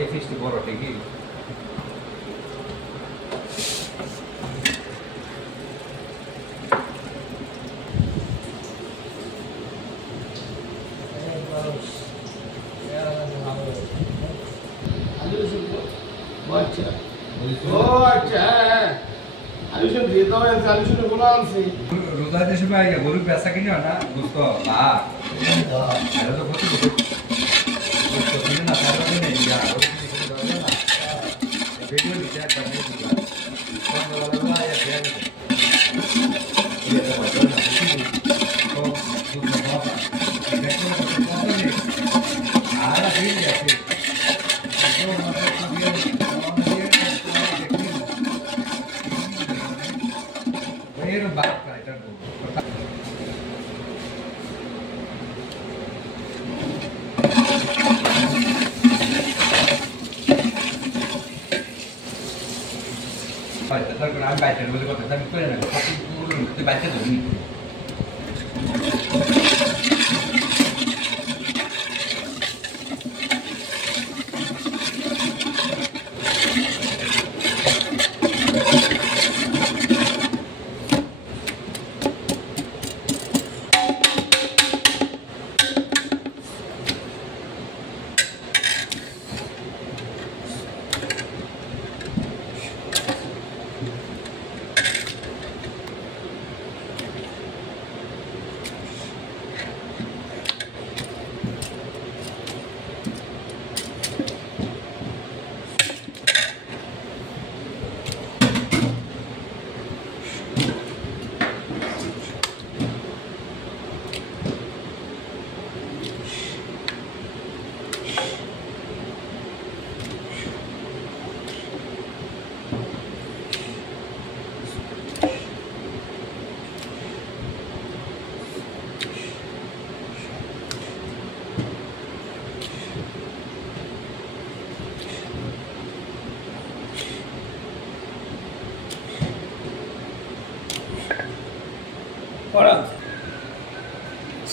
এই ফিশটি বড় ঠিকই রোজা দেশে গরু বেচা কিনে না বুঝতো তো কত না ভিডিও বিচার बात का I'm back and we'll go to the temple and back to the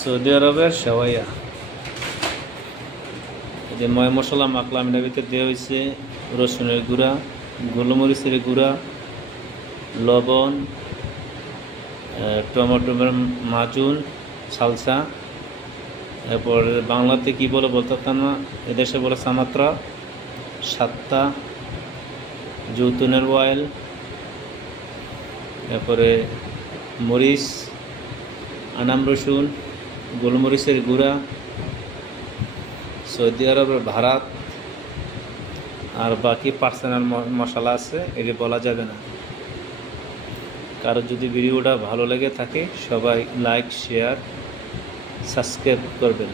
Saudi আরবের সেওয়াইয়া যে ময় মশলা মাখলাম এটার ভিতরে দেওয়া হয়েছে রসুনের গুঁড়া, গোলমরিচের গুঁড়া, লবণ, টমেটোর মাচুন, সালসা, এরপর বাংলাতে কি বলে বলতে পারতাম না, এদেশে বলে সামাত্রা, সাত্তা, জৈতুনের অয়েল, এরপরে মরিচ, আনাম রসুন, গোলমরিচের গুঁড়া, সৌদি আরবের ভাড়াত আর বাকি পার্সোনাল মশলা আছে, এটি বলা যাবে না। কারো যদি ভিডিওটা ভালো লেগে থাকে সবাই লাইক, শেয়ার, সাবস্ক্রাইব করবেন।